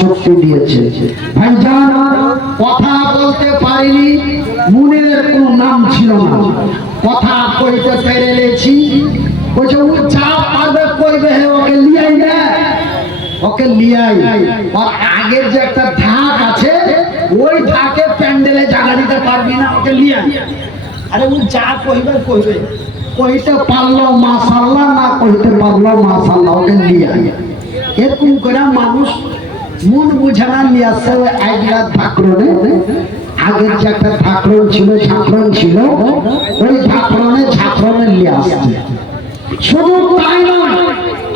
শক্তি দিয়েছে। ভাইজান কথা বলতে পারিনি, মুনিরের কোনো নাম ছিল না, কথা কইতে পেরেছি। বলছে ও যা পারবে কইবে, ওকে লিয়াই না, ওকে লিয়াই। আর আগের যে একটা ঢাক আছে, ওই ঢাকে প্যান্ডেলে জায়গা দিতে পারবি না, ওকে লিয়াই। আরে ও যা কইবে কইবে, কইতে পারলো মাশাআল্লাহ, না কইতে পারলো মাশাআল্লাহ, ওকে লিয়াই। এরকম করে মানুষ মন বুঝানা নিয়ে আসছে ওই আগলা ঠাকুরনে। আগের যে একটা ঠাকুর ছিল, ঝাঁকরন ছিল, ওই ঝাঁকরনে নিয়ে আসছে। শুধু তাই নয়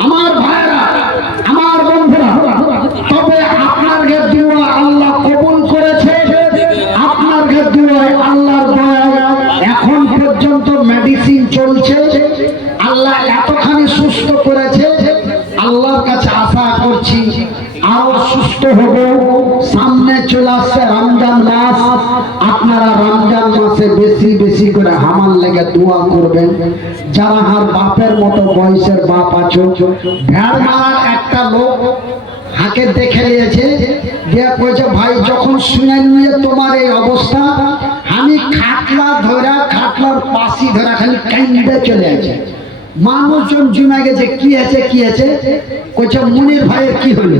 আমার ভাইরা, আমার বন্ধুরা, তবে আপনার দোয়া আল্লাহ কবুল করেছে। আপনার দোয়ায় আল্লাহর দয়ায় এখন পর্যন্ত মেডিসিন চলছে। আল্লাহ এতখানি সুস্থ করেছে, আল্লাহর কাছে আশা করছি আরো সুস্থ হব। সামনে চলে আসছে রমজান মাস, আপনারা রমজান মাসে বেশি বেশি করে আমার লেগে দোয়া করবেন। যারা আর বাপের মতো বয়সের বাপ আছো, ভেড় মারার একটা লোক হাকে দেখে নিয়েছে, দিয়ে কইছে ভাই যখন শুনে নিয়ে তোমার এই অবস্থা, আমি খাটলার পাশি ধরা খালি কান্দে চলে আছে। মানুষজন জমে গেছে, কি আছে কি আছে, কইছে মুনির ভাইয়ের কি হলো,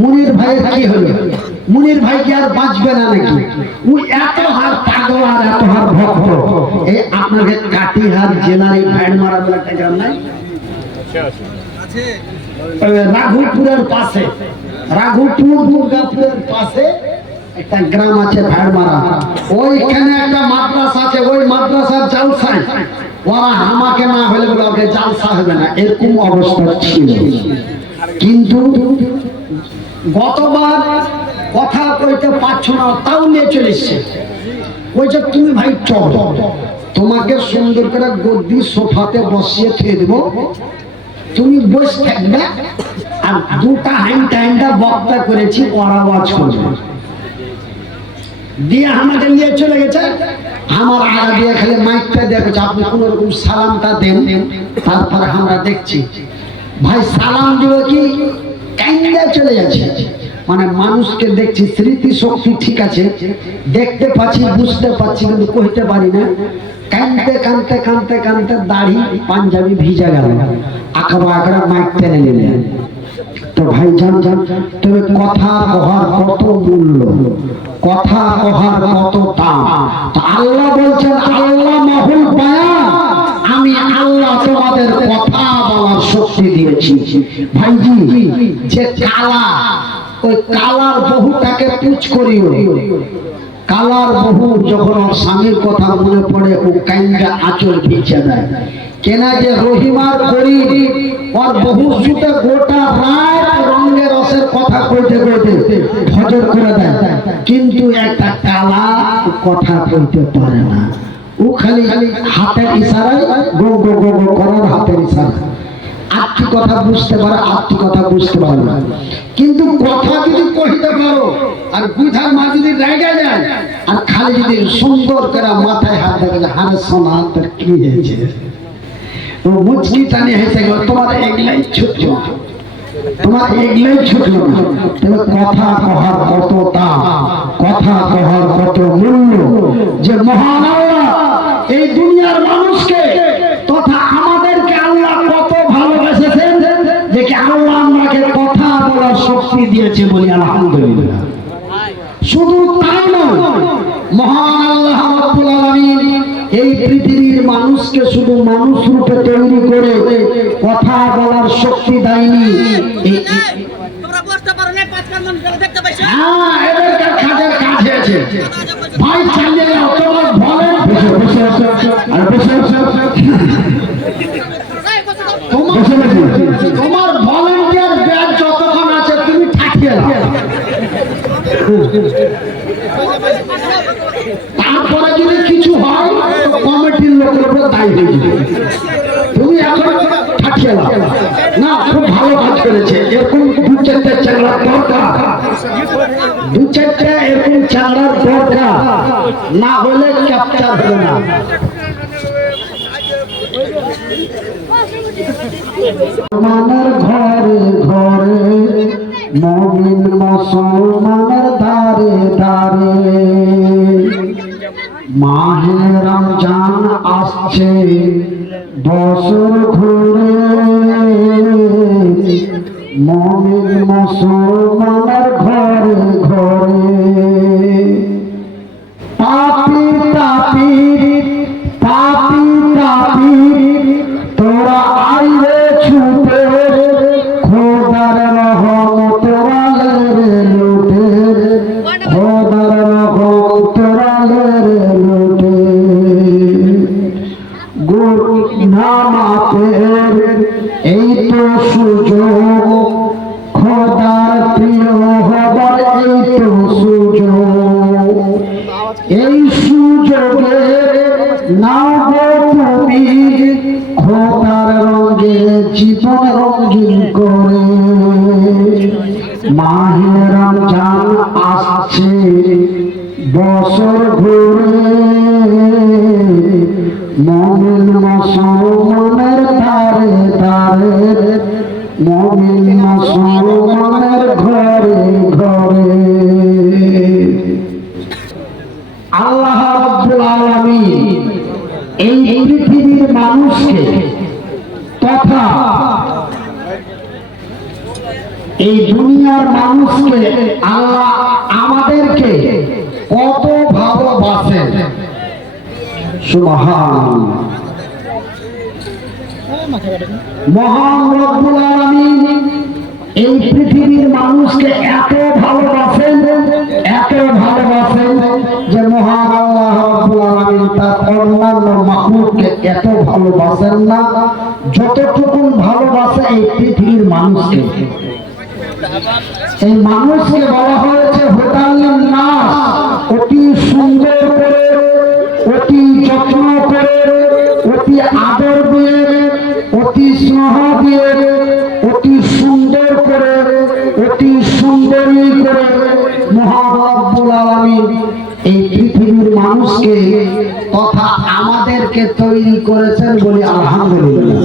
মুনির ভাইয়ের কি হলো, মুনির ভাই কি আর বাঁচবে না নাকি? ও এত হার পাগল আর এত হার ভক্ত। এই আপনাদের কাটিহার জেলার এই ভেড়মারা বলে একটা গ্রাম নাই, রাঘুপুরের পাশে, রাঘুপুর দুর্গাপুরের পাশে একটা গ্রাম আছে ভেড়মারা। ওইখানে একটা মাদ্রাসা আছে, ওই মাদ্রাসার জালসায় ওরা আমাকে না হলে বলে ওকে জালসা হবে না, এরকম অবস্থা ছিল। কিন্তু গতবার কথা কইতে পারছো না, তাও নিয়ে চলে এসছে। বলছে তুমি ভাই চল, তোমাকে সুন্দর করে গদ্দি সোফাতে বসিয়ে থুয়ে দেবো, তুমি বসে থাকবে, আর দুটা হাইন্টা বক্তা করেছি ওরা আওয়াজ করবে। দিয়ে আমাকে নিয়ে চলে গেছে। আমার আগা দিয়ে খালি মাইকটা দেখছে, আপনি কোন রকম সালামটা দেন, তারপরে আমরা দেখছি। ভাই সালাম দিব কি কাইন্দা চলে যাচ্ছে। মানে মানুষকে দেখছি, স্মৃতি শক্তি ঠিক আছে, দেখতে পাচ্ছি বুঝতে পাচ্ছি, কিন্তু কইতে পারি না। কানতে কানতে কানতে কানতে দাড়ি পাঞ্জাবি ভিজা গেল, আঁকড়া মাইক টেনে নিলেন। তো ভাই জান, তবে কথা কহার কত মূল্য, কথা কহার কত দাম। তো আল্লাহ বলছেন আল্লাহ মাহুল বায়ান, আমি আল্লাহ তোমাদের কথা বলার শক্তি দিয়েছি। ভাইজি যে কালা, ওই কালার বহুটাকে পুছ করিও। কালার বহু যখন ওর স্বামীর কথা মনে পড়ে, ও কাইন্দা আঁচল ভিজে দেয়। কেনা যে রহিমার করি ওর বহু সুতে গোটা রাত রঙের রসের কথা কইতে কইতে ফজর করে দেয়, কিন্তু একটা কালা কথা কইতে পারে না। ও খালি হাতের ইশারায় গো গো গো গো করার, হাতের ইশারা। আত্মি কথা বুঝতে পারে, আত্মি কথা বুঝতে পারে না। কিন্তু কথা যদি কইতে পারো, আর বুঝার মা যদি রেগে যায়, আর খালি যদি সুন্দর করে মাথায় হাত দেখে, হারে সোনা তোর কি হয়েছে, ও মুচকি টানে হেসে গেল, তোমার এগলাই ছুটল, তোমার এগলাই ছুটল না। তবে কথা কহার কত দাম, কথা কহার কত মূল্য। যে মহান আল্লাহ এই দুনিয়ার মানুষকে তথা আমাদেরকে আল্লাহ কত ভালোবেসেছেন, যে কি আল্লাহ আমাকে কথা বলার শক্তি দিয়েছে, বলি আলহামদুলিল্লাহ। শুধু তাই নয়, মহান আল্লাহ রাব্বুল আলামিন এই পৃথিবীর মানুষকে শুধু মানুষ রূপে তৈরি করে কথা বলার শক্তি দেয়নি। হ্যাঁ, এদেরকে কাজের কাজ হয়েছে। ভাই চালিয়ে যাও, তোমার বলেন তোমার ভলেন্টিয়ার ব্যাচ যতক্ষণ আছে তুমি থাকিয়ে দাও। তারপরে যদি কিছু হয় কমিটির লোকের উপর দায়ী হয়ে যাবে। তুমি এখন থাকিয়ে দাও না, খুব ভালো কাজ করেছে। এরকম দু চারটে চাংড়ার দরকার, দু চারটে এরকম চাংড়ার দরকার, না হলে ক্যাপচার হবে না। ঘরে ঘরে মুমিন মুসলমানের ধারে ধারে মাহে রমজান আসছে বছর ঘুরে, মুমিন মুসলমানের ঘরে ঘরে পাপী তাপী পাপী তাপী তোরা আইলে ছুটে, খোদার রহমত তোরা রে লুটে, খোদার রহমত তোরা রে লুটে। নামাতের এই তো সুযোগ, খোদার প্রিয় হবার এই তো সুযোগ, এই সুযোগে নাও গো তুমি খোদার রঙে জীবন রঙিন করে। মাহে রমজান আসছে বছর ঘুরে, মুমিন মুসলমানের ধারে ধারে, মুমিন মুসলমানের ঘরে ঘরে। আল্লাহ রাব্বুল আলামিন এই পৃথিবীর মানুষকে তথা এই দুনিয়ার মানুষকে আল্লাহ আমাদেরকে কত ভালোবাসেন, সুবহানাল্লাহ। মহান রব্বুল আলামিন এই পৃথিবীর মানুষকে এত ভালোবাসেন, এত ভালোবাসেন যে মহান আল্লাহ রাব্বুল আলামিন তার অন্যান্য মাখলুককে এত ভালোবাসেন না যতটুকু ভালোবাসে এই পৃথিবীর মানুষকে। এই মানুষকে বলা হয়েছে হুদাল্লিন নাস, অতি সুন্দর করে, অতি যত্ন করে, অতি আদর দিয়ে, অতি স্নেহ দিয়ে, অতি সুন্দর করে, অতি সুন্দরী করে মহান রব্বুল আলামিন এই পৃথিবীর মানুষকে তথা আমাদেরকে তৈরি করেছেন বলে আলহামদুলিল্লাহ।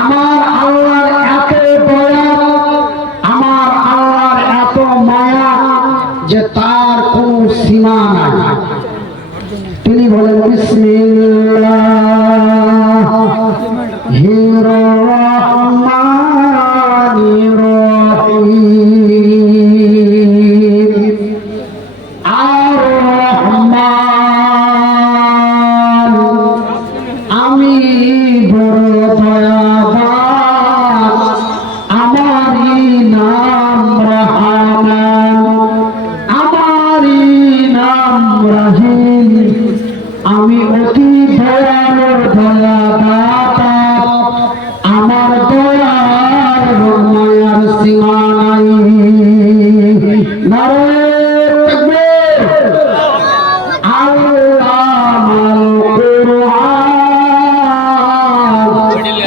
আমার আল্লাহর এত দয়া, আমার আল্লাহর এত মায়া যে তার কোনো সীমা নাই। তিনি বলেন বিসমিল্লাহির রহমানির রহিম। আর রহমান আমি বড় দয়াবান, আমারই নাম রহমান, আমারই নাম রহিম, আমি অতি দয়ালু দয়াদাতা, আমার দয়ার মায়ার সীমা নাই। নারে তাকবীর। আল্লামাল কুরআন,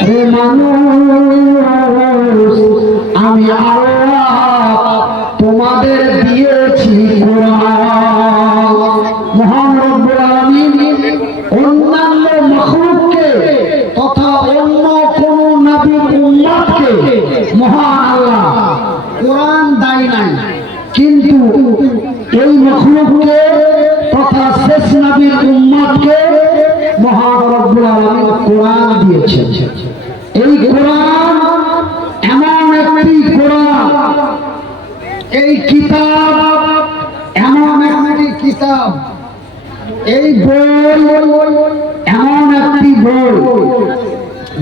হে মানুষ আমি আল্লাহ তোমাদের দিয়েছি কুরআন। মহান রব্বুল আলামিন অন্যান্য মাখলুককে তথা অন্য কোন নবীর উম্মতকে মহান আল্লাহ কোরআন দেয় নাই, কিন্তু এই মাখলুককে তথা শেষ নবীর উম্মতকে মহান রব্বুল আলামিন কোরআন দিয়েছেন। এই কোরআন এমন একটি কোরআন, এই কিতাব এমন একটি কিতাব, এই বই এমন একটি বই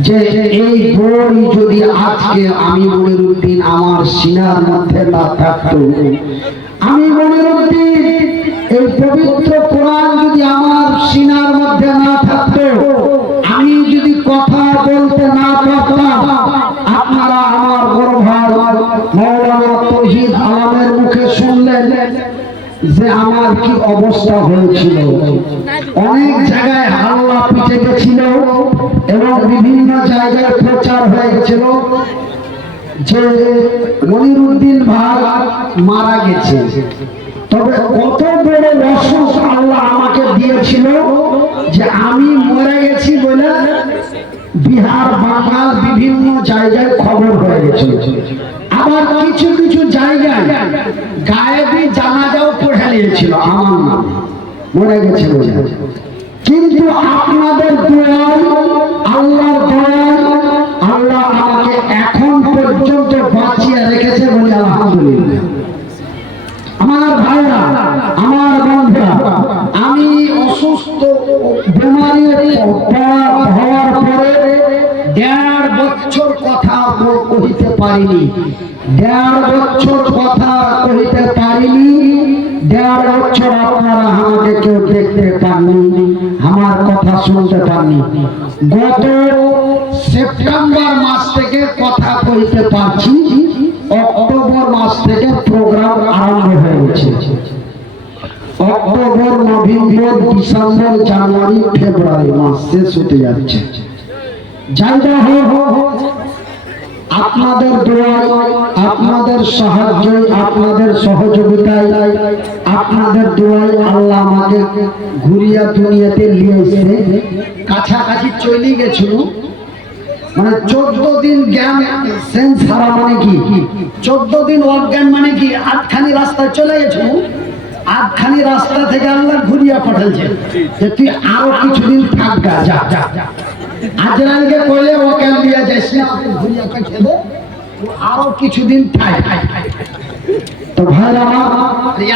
যে এই বই যদি আজকে আমি মনিরুদ্দিন আমার সিনার মধ্যে না থাকতো, আমি মনিরুদ্দিন এই পবিত্র কোরআন যদি আমার সিনার মধ্যে না থাকতো, আমি যদি কথা বলতে না পারতাম, আপনারা আমার বড় ভাই মাওলানা তৌহিদ আলমের মুখে শুনলেন যে আমার কি অবস্থা হয়েছিল। অনেক জায়গায় হাল্লা পিটে গেছিল এবং বিভিন্ন জায়গায় প্রচার হয়ে গেছিল যে মনিরুদ্দিন ভাই মারা গেছে। তবে কত বড় অসুখ আল্লাহ আমাকে দিয়েছিল যে আমি মরে গেছি বলে বিহার বাংলার বিভিন্ন জায়গায় খবর হয়ে গেছে। আবার কিছু কিছু জায়গায় গায়েবী জানাজাও পড়ে নিয়েছিল আমার নাম, মরে গেছে বলে। কিন্তু আপনাদের দোয়ায়, আল্লাহর দোয়ায় আল্লাহ আমাকে এখন পর্যন্ত বাঁচিয়ে রেখেছে বলে আলহামদুলিল্লাহ। আমার ভাইরা, আমার বন্ধুরা, আমি অসুস্থ বেমারি হওয়ার পরে 1.5 বছর কথা কহিতে পারিনি, 1.5 বছর কথা কহিতে পারিনি। 1.5 বছর আপনারা আমাকে কেউ দেখতে পাননি, আমার কথা শুনতে পাননি। গত সেপ্টেম্বর মাস থেকে কথা কইতে পারছি, অক্টোবর মাস থেকে প্রোগ্রাম আরম্ভ হয়ে গেছে। অক্টোবর, নভেম্বর, ডিসেম্বর, জানুয়ারি, ফেব্রুয়ারি মাস শেষ হতে যাচ্ছে। যাই হোক, আপনাদের দোয়ায়, আপনাদের সাহায্য, আপনাদের সহযোগিতায়, আপনাদের দোয়ায় আল্লাহ আমাকে ঘুরিয়া দুনিয়াতে নিয়ে এসে কাছাকাছি চলে গেছিল। মানে 14 দিন জ্ঞান সেন্স হারা মানে কি, 14 দিন অজ্ঞান মানে কি, আটখানি রাস্তায় চলে গেছে। আটখানি রাস্তা থেকে আল্লাহ ঘুরিয়া পাঠালছে যে তুই আরো কিছুদিন থাকবা, যা যা। আজরাইলকে কইলে ও কেন দিয়া যাইস না, ঘুরিয়া পাঠিয়ে দে, আরো কিছুদিন থাক। তো ভাইরা আমার,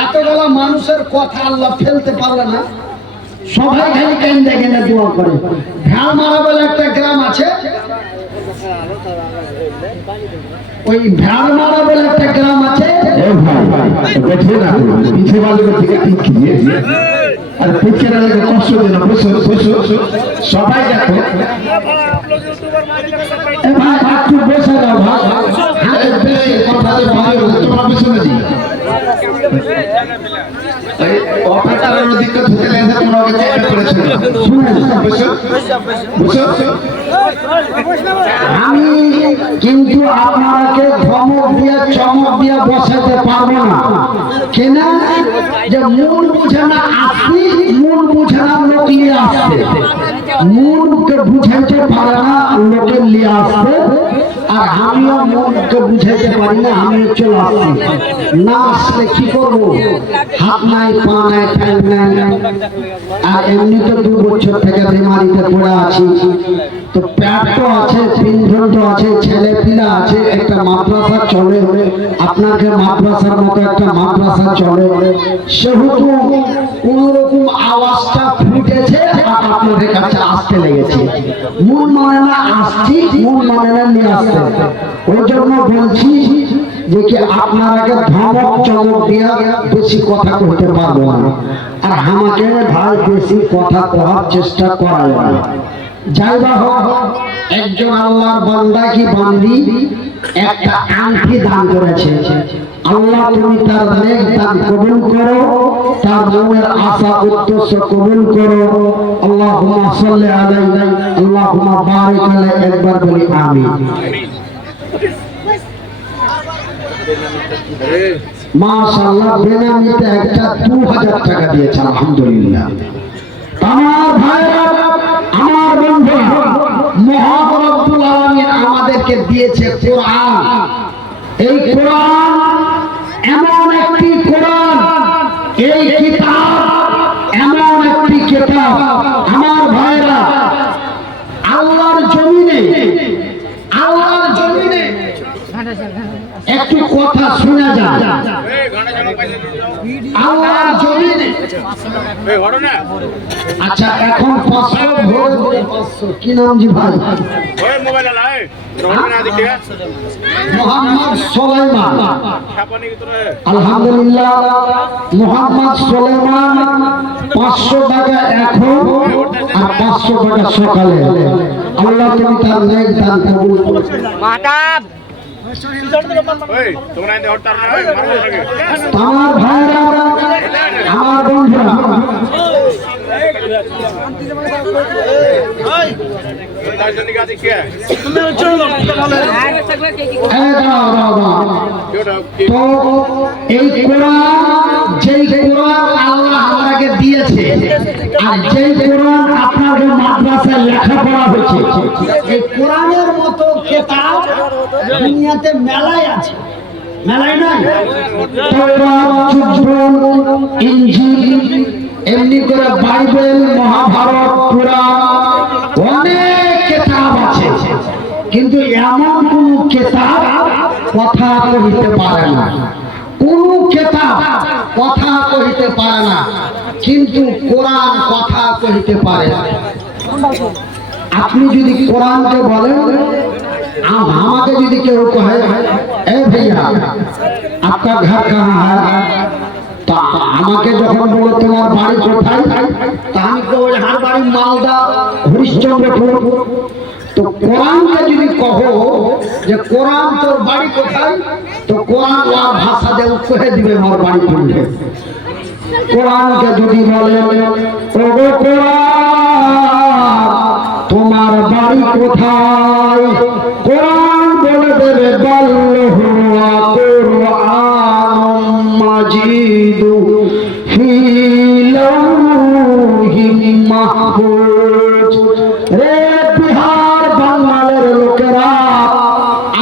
এতগুলো মানুষের কথা আল্লাহ ফেলতে পারলে না, সবাই খালি কেন্দ্রে কেন্দ্রে দোয়া করে। ভ্যালমারা বলে একটা গ্রাম আছে, ওই ভ্যালমারা বলে একটা গ্রাম আছে। সবাই দেখো, একটু বসে দাও ভাই, অপারেটরের দিকে ধুতে লাগছে, তোমরা ওকে চেক করেছো। আমি কিন্তু আপনাকে ধমক দিয়ে চমক দিয়ে বসাতে পারবো না। কেন? যে মন বুঝে না আসি, মন বুঝে না লোক নিয়ে আসছে, মনকে বুঝাইতে পারে না লোকে নিয়ে আসছে। আর আমিও মনকে বুঝাইতে পারি না, আমিও চলে আসছি। না আসলে কি করবো? হাত নাই, পা নাই, ঠ্যাং নাই। আর এমনি তো 2 বছর থেকে বেমারিতে পড়ে আছি, তো পেট তো আছে, পিঞ্জন তো আছে, ছেলে পিলা আছে, একটা মাদ্রাসা চলে, আপনাকে মাদ্রাসার মতো একটা মাদ্রাসা চলে, সেহেতু কোন রকম আওয়াজটা ফুটেছে আর আপনাদের কাছে আসতে লেগেছে। মন মানে না আসছি, মন মানে না নিয়ে আসতে। ওই জন্য বলছি যে কি আপনারাকে ধমক চমক দিয়া বেশি কথা কইতে পারবো না, আর আমাকে ভাই বেশি কথা কওয়ার চেষ্টা করা যাবে না। যাইবা হোক, একজন আল্লাহর বান্দা কি বান্দি একটা আংটি দান করেছে। আল্লাহ তুমি তার নেক দান কবুল করো, তার মনের আশা উদ্দেশ্য কবুল করো। আল্লাহুম্মা সাল্লি আলাইহি, আল্লাহুম্মা বারিক আলাইহি, একবার বলি আমিন। মাশাআল্লাহ, বেনামিতে একটা 2000 টাকা দিয়েছে, আলহামদুলিল্লাহ। আমার ভাইরা, আমার বন্ধুরা, মহান রব্বুল আলামিন আমাদেরকে দিয়েছে কোরআন। এই কোরআন এমন একটি কোরআন, এই কিতাব এমন একটি কিতাব, আমার ভাইরা, আল্লাহর জমিনে, আল্লাহর জমিনে একটু কথা শোনা যায়। আল্লাহর জমিনে, আচ্ছা এখন 500 ভোট, 500 কি নাম জি ভাই? মোহাম্মদ সুলাইমান। আলহামদুলিল্লাহ, মোহাম্মদ সুলাইমান 500 টাকা এখন আর 500 টাকা সকালে। আল্লাহ তুমি তার নেক দান কবুল করো। আমার ভাইরা, আমার বন্ধুরা, তো এই কোরআন, যেই কোরআন আল্লাহ আপনাকে দিয়েছে, আর যে কোরআন আপনাকে মাদ্রাসায় লেখাপড়া হয়েছে, এই কোরআনের মতো কিতাব দুনিয়াতে মেলায় আছে, মেলায় নাই? তাওরাত, জবুর, ইনজিল, এমনি করে বাইবেল, মহাভারত, পুরাণ, অনেক কিতাব আছে, কিন্তু এমন কোন কিতাব কথা কইতে পারে না, কোন কিতাব কথা কইতে পারে না, কিন্তু কোরআন কথা কইতে পারে। আপনি যদি কোরআনকে বলেন, আমাকে যদি কেউ কহে এ भैया आपका घर कहाँ है, তা আমাকে যখন বলে তোমার বাড়ি কোথায়, তা আমি বলি আমার বাড়ি মালদা হরিশ্চন্দ্রপুর। তো কোরআনকে যদি কহো যে কোরআন তোর বাড়ি কোথায়, তো কোরআন ওর ভাষা দিয়ে কহে দিবে আমার বাড়ি কোথায়। কোরআনকে যদি বলে ওগো কোরআন তোমার বাড়ি কোথায়, কোরআন বলে দেবে বাল্লহু কুরআনুম মাজিদু ফি লাওহিম মাহফুজ। রে বিহার বাংলার লোকেরা,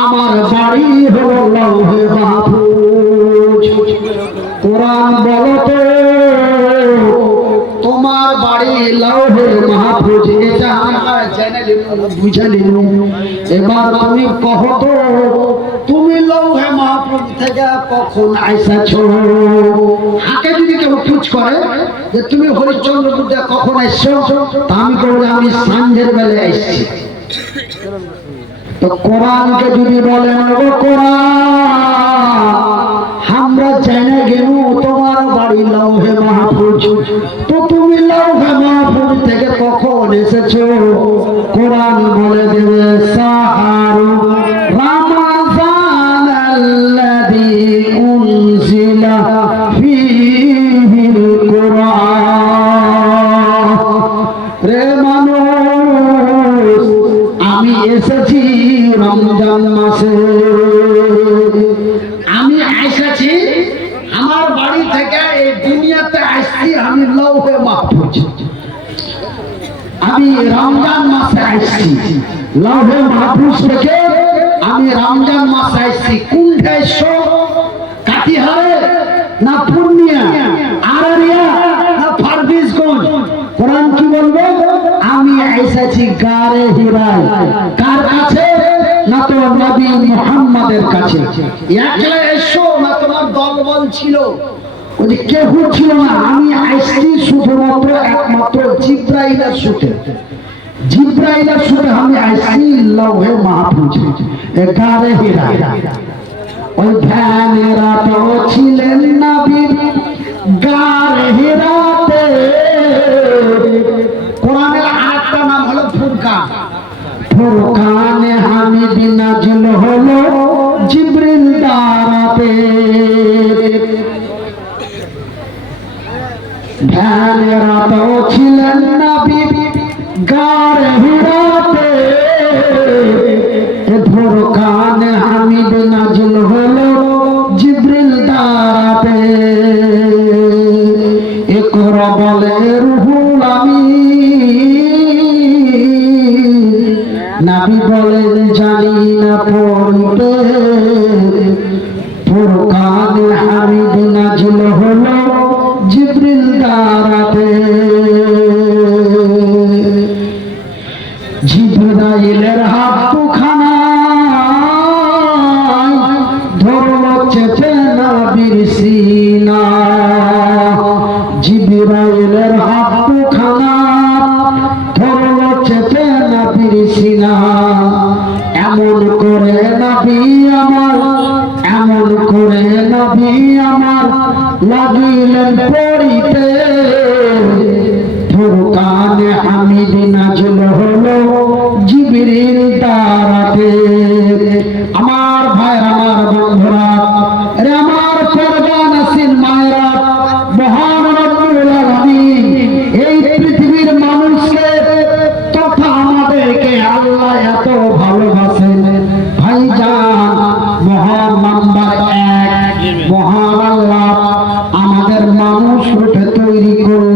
আমার বাড়ি হলো লৌহে মাহফুজ। কোরআন বলতে তোমার বাড়ি লৌহে মাহফুজ, এটা আমরা জেনে নিলাম, বুঝে নিলাম। এবার তুমি কহো তো তুমি লৌহে মাহফুজ থেকে কখন আইসাছো? হাকে যদি কেউ পুছ করে যে তুমি হরিশ্চন্দ্রপুর থেকে কখন আইসছো, তা আমি বলবো আমি সন্ধ্যের বেলায় আসছি। তো কোরআনকে যদি বলেন ও কোরআন আমরা জেনে গেল তোমার বাড়ি লৌহে মাহফুজ, তো তুমি লৌহে মাহফুজ থেকে কখন এসেছো? কোরআন বলে দেবে সাহারু রমাযান আল্লাযী উনজিলা ফীহিল কুরআন। রে মানুষ, আমি এসেছি রমজান মাসে, আমি এসেছি আমার বাড়ি থেকে এই দুনিয়াতে আসছি আমি লৌহে মাহফুজ, আমি রমজান মাসে আসছি লৌহে মাহফুজ থেকে, আমি রমজান মাসে আসছি। কোনটা এসছো? কাটিহারে না পূর্ণিয়া, আরারিয়া না ফারবিসগঞ্জ? কোরআন কি বলবে? আমি এসেছি গারে হিরায়। কার কাছে? না তো নবী মুহাম্মাদের কাছে। একলা এসো না তোমার দলবল ছিল? ওই যে কেউ ছিল না, আমি আসছি শুধুমাত্র একমাত্র জিব্রাইলের সাথে, জিব্রাইলের সাথে আমি আসছি লৌহে মাহফুজ গারে হিরায়। ওই ধ্যানেরা তো ছিলেন নবী গারে হিরাতে। কোরআনের আরেকটা নাম হলো ফুরকান। ফুরকানে হামিদ নাজিল হলো জিবরিল দ্বারাতে। ধ্যানেরা তো ছিলেন নবী গারে হিরাতে। ফুরকানে হামিদ নাজিল হলো জিবরিল দ্বারাতে। ইকরা বলে রুহুল আমিন, নবী বলেন জানি না পড়তে। ফুরকানে হামিদ নাজিল হলো জিবরিল দ্বারাতে। জিবরাইলের হাত দুখানা ধরলো চেপে নবীর সিনা। জিবরাইলের হাত দুখানা ধরলো চেপে নবীর সিনা। এমন করে নবী আমার, এমন করে নবী আমার লাগিলেন পড়িতে। ফুরকানে হামিদ নাজিল হলো জিবরিল দ্বারাতে। আমার ভাই, আমার বন্ধুরা, আরে আমার পর্দানশীল মায়েরা, মহান রব্বুল আলামিন এই পৃথিবীর মানুষকে তথা আমাদেরকে আল্লাহ এত ভালোবাসেন। ভাইজান, মহান নাম্বার 1 মহান আল্লাহ আমাদের মানুষ রূপে তৈরি করলেন।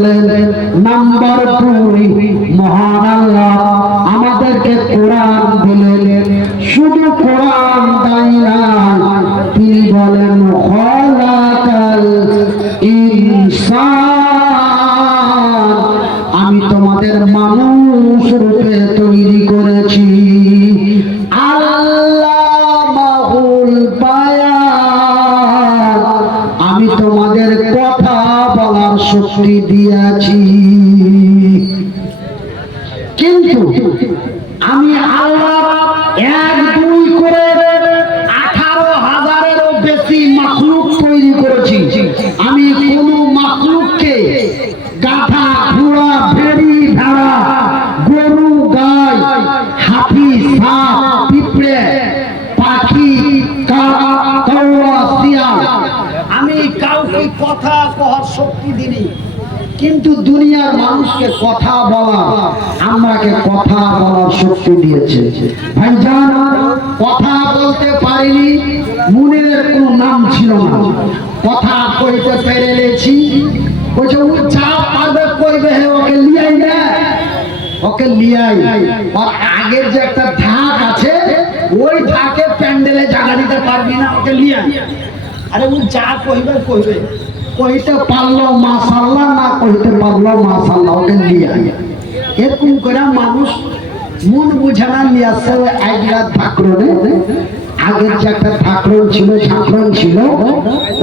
শক্তি দিয়েছি, কিন্তু আমি আল্লাহ 1-2 করে 18,000-এরও বেশি মাখলুক তৈরি করেছি। আমি কোন মাখলুককে গাধা, ঘোড়া, ভেড়ি, ভেড়া, গরু, গাই, হাতি, সাপ, পিঁপড়ে, পাখি, কাউয়া, শিয়াল, আমি কাউকে কথা কওয়ার শক্তি দিইনি। কিন্তু দুনিয়ার মানুষকে কথা বলা, আমরাকে কথা বলার শক্তি দিয়েছে। ভাইজান, কথা বলতে পারিনি, মুনিরের কোনো নাম ছিল না, কথা কইতে পেরেছি। বলছে ও যা পারবে কইবে, ওকে লিয়াই না, ওকে লিয়াই। আর আগের যে একটা ঢাক আছে, ওই ঢাকে প্যান্ডেলে জায়গা দিতে পারবি না, ওকে লিয়াই। আরে ও যা কইবে কইবে, কইতে পারলো মাশাআল্লাহ, না কইতে পারলো মাশাআল্লাহ, ওকে লিয়াই। এরকম করে মানুষ মন বুঝানা নিয়ে আসছে। ওই আইডিয়া ঠাকুরনে, আগের যে একটা ঠাকুরন ছিল, ঝাঁকরন ছিল,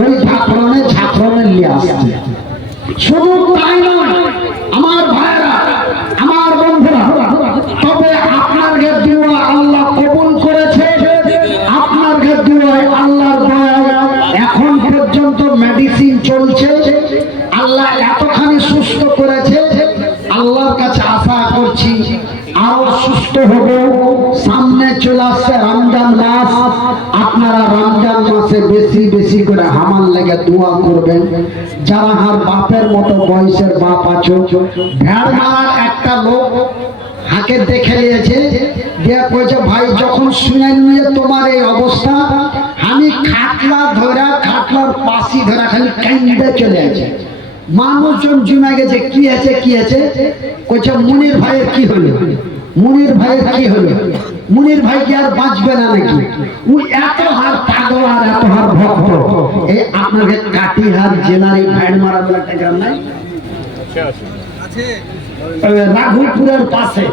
ওই ঝাঁকরনে নিয়ে আসছে। শুধু তাই নয় আমার ভাইরা, আমার বন্ধুরা, তবে আপনার দোয়া আল্লাহ কবুল করেছে। আপনার দোয়ায়, আল্লাহর দয়ায় এখন পর্যন্ত মেডিসিন চলছে। আল্লাহ এতখানি সুস্থ করেছে, আল্লাহর কাছে আশা করছি আরো সুস্থ হব। সামনে চলে আসছে রমজান মাস, আপনারা রমজান মাসে বেশি বেশি করে হামাল লেগে দোয়া করবেন। যারা হার বাপের মতো বয়সের বাপ আছো, ভেড় মারার একটা লোক হাকে দেখে নিয়েছে, দিয়ে কইছে ভাই যখন শুনে নিয়ে তোমার এই অবস্থা, আমি খাটলা ধরা, খাটলার পাশি ধরা খালি কান্দে চলে আছে। মানুষজন জমে গেছে, কি আছে কি আছে, কইছে মুনির ভাইয়ের কি হলো, মুনির ভাইয়ের কি হলো, মুনির ভাই কি আর বাঁচবে না নাকি? ও এত হার পাগল আর এত হার ভক্ত। এই আপনাকে কাটিহার জেলার এই ভেড়মারা বলে একটা গ্রাম নাই, রাঘুপুরের পাশে,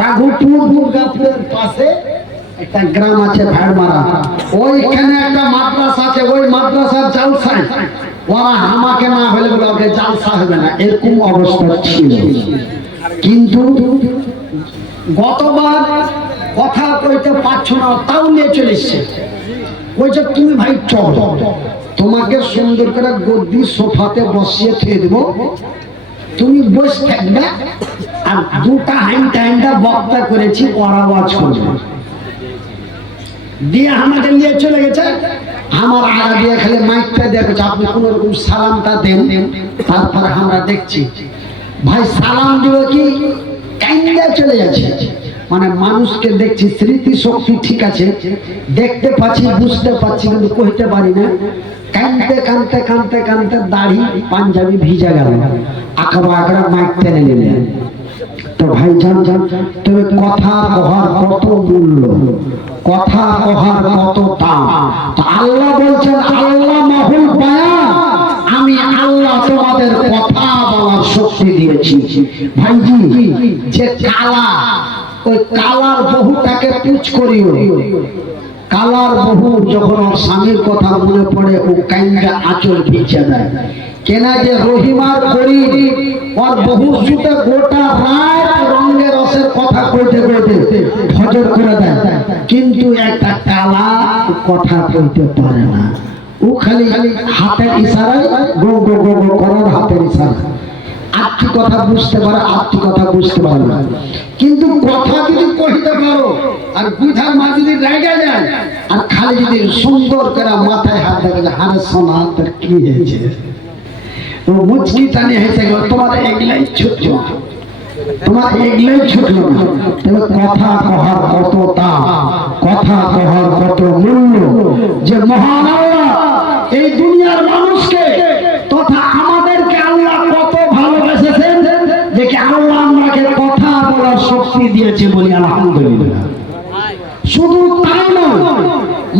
রাঘুপুর দুর্গাপুরের পাশে একটা গ্রাম আছে ভেড়মারা। ওইখানে একটা মাদ্রাসা আছে, ওই মাদ্রাসার জালসায় ওরা আমাকে না হলে বলে ওকে জালসা হবে না, এরকম অবস্থা ছিল। কিন্তু গতবার কথা কইতে পারছো না, তাও নিয়ে চলে এসছে। বলছে তুমি ভাই চলো, তোমাকে সুন্দর করে গদি সোফাতে বসিয়ে খেয়ে দেবো, তুমি বসে থাকবে, আর 2টা হাইন্ডা বক্তা করেছি, ওরা আওয়াজ করবে। দিয়ে আমাকে নিয়ে চলে গেছে। আমার আগা দিয়ে খালি মাইকটা দেখেছে, আপনি কোন রকম সালামটা দেন, তারপরে আমরা দেখছি। ভাই সালাম দিব কি কাইন্দা চলে যাচ্ছে। মানে মানুষকে দেখছি, স্মৃতি শক্তি ঠিক আছে, দেখতে পাচ্ছি, বুঝতে পারছি, কিন্তু কইতে পারি না। কানতে কানতে কানতে কানতে দাড়ি পাঞ্জাবি ভিজা গেল, আঁকড়া আঁকড়া মাইক টেনে নিলেন। তো ভাই জান, তবে কথা কহার কত মূল্য, কথা কহার কত দাম। তো আল্লাহ বলছেন, আল্লাহ মাহুল বায়ান, আমি আল্লাহ তোমাদের কথা বলার শক্তি দিয়েছি। ভাইজি, যে কালা, ওই কালার বহুটাকে পুছ করিও। কালার বহু যখন ওর স্বামীর কথা মনে পড়ে, ও কাইন্দা আঁচল ভিজে দেয়। কেনা যে রহিমার করি ওর বহু সুতে গোটা রাত রঙের রসের কথা কইতে কইতে ফজর করে দেয়, কিন্তু একটা কালা কথা কইতে পারে না। ও খালি হাতের ইশারায় গো গো গো গো করার হাতের ইশারা, আত্মি কথা বুঝতে পারে, আত্মি কথা বুঝতে পারে না। কিন্তু কথা যদি কইতে পারো, আর বুঝার মা যদি রেগে যায়, আর খালি যদি সুন্দর করে মাথায় হাত দেখে, হারে সোনা তোর কি হয়েছে, ও মুচকি টানে হেসে গেল, তোমার এগুলাই ছুটলো, তোমার এগুলাই ছুটলো না। তবে কথা কহার কত দাম, কথা কহার কত মূল্য। যে মহান আল্লাহ এই দুনিয়ার মানুষকে তথা আমাদেরকে আল্লাহ কত ভালোবেসেছেন, যে কি আল্লাহ আমাকে কথা বলার শক্তি দিয়েছে, বলি আলহামদুলিল্লাহ। শুধু তাই নয়,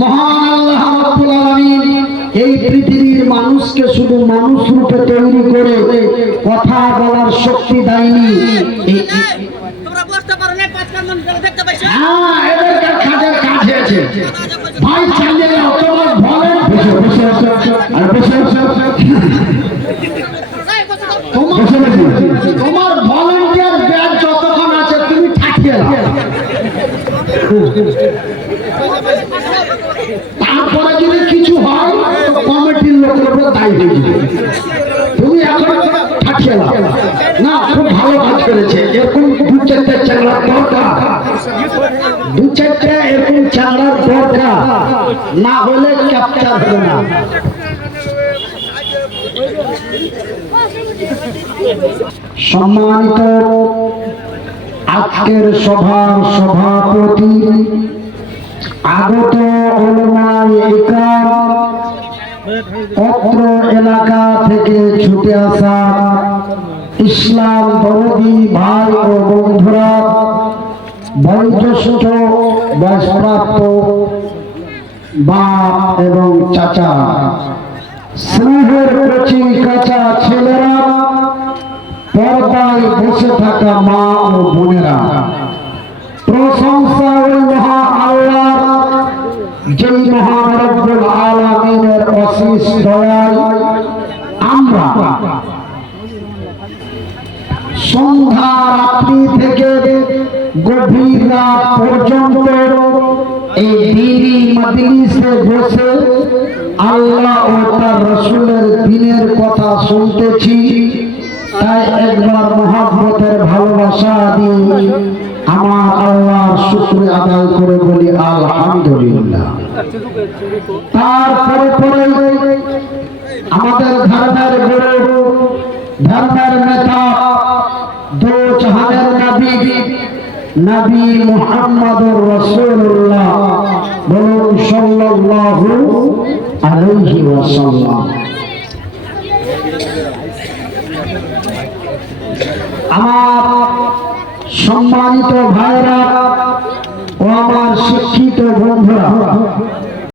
মহান আল্লাহ রাব্বুল আলামিন এই পৃথিবীর মানুষকে শুধু মানুষ রূপে তৈরি করে কথা বলার শক্তি দেয়নি। এদেরকে কাজের কাছে আছে। ভাই চালিয়ে যাও, তোমার বলে তোমার ভলান্টিয়ার ব্যাচ যতক্ষণ আছে তুমি ঠাকিয়ে দাও। তারপরে যদি কিছু হয় তো কমিটির লোকের উপর দায়ী হয়ে যাবে। তুমি এখন ঠাকিয়ে দাও না, খুব ভালো কাজ করেছে। এরকম দু চারটে চ্যাংড়ার দরকার, দু চারটে এরকম চ্যাংড়ার দরকার, না হলে ক্যাপচার হবে না। সম্মানিত আজকের সভার সভাপতি, আগত উলামায়ে ইকরাম, অত্র এলাকা থেকে ছুটে আসা ইসলাম দরদি ভাই ও বন্ধুরা, বয়োজ্যেষ্ঠ বয়সপ্রাপ্ত বাপ এবং চাচা, স্নেহের কচি কাঁচা ছেলেরা, পর্দায় বসে থাকা মা ও বোনেরা, প্রশংসা ওই মহা আল্লাহর, যেই মহান রব্বুল আলামিনের অশেষ দয়ায় আমরা সন্ধ্যা রাত্রি থেকে গভীর রাত পর্যন্ত এই দ্বীনি মজলিসে বসে আল্লাহ ও তার রাসূলের দ্বীনের কথা শুনতেছি। তাই একবার মহব্বতের ভালোবাসা দিয়ে আমার আল্লাহর শুকর আদায় করে বলি আলহামদুলিল্লাহ। তারপরে আমাদের ধর্মের গুরু, ধর্মের নেতা, দো জাহানের নবী, নবী মুহাম্মদুর রাসূলুল্লাহ বলুন সাল্লাল্লাহু আলাইহি ওয়াসাল্লাম। আমার সম্মানিত ভাইরা ও আমার শিক্ষিত বন্ধুরা,